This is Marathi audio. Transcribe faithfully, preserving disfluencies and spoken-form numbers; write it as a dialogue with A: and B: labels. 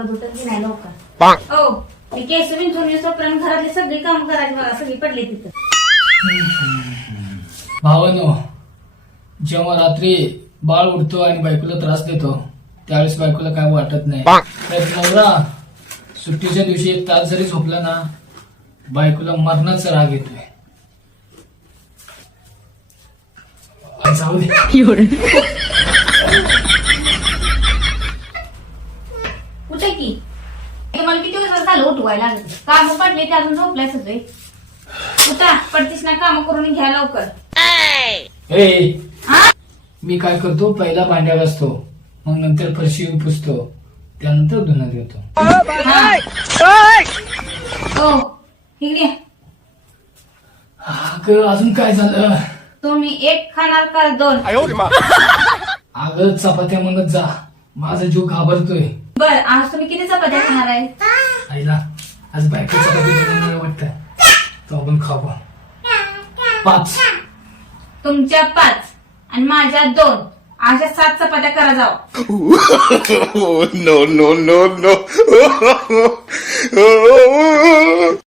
A: अंग धुतन की नाही लवकर. हो मी केस विंचून तोपर्यंत घरातली सगळी काम करायची बघा, सगळी पडली तिथं.
B: भावानो, जेव्हा रात्री बाळ उठतो आणि बायकोला त्रास देतो त्यावेळेस बायकोला काय वाटत नाही. तर नवरा सुट्टीच्या दिवशी एक तास जरी झोपला ना बायकोला मरणाचा राग येतोय. जाऊ दे.
A: कुठे की मला किती दिवस झालं उठवायला लागत, काम पडले ते अजून झोपलाय सगळे. उठा पडतीस ना काम करून घ्या लवकर.
B: ए
A: हा
B: मी काय करतो, पहिला भांड्या घासतो, मग नंतर फरशी पुसतो, त्यानंतर धुणं देतो.
A: हो इकडे
B: अगं अजून काय झालं?
A: तुम्ही एक खाणार का दोन?
B: अगं चपात्या म्हणत जा, माझा जीव घाबरतोय.
A: बर आज तुम्ही किती चपात्या खाणार आहे?
B: आईला आज बायको चपाती बनवणार वाटतं, तो आपण खाऊ. पाच.
A: तुमच्या पाच आणि माझ्या दोन, अशा सात चपात्या करा जाऊ.
C: no, no, no, no.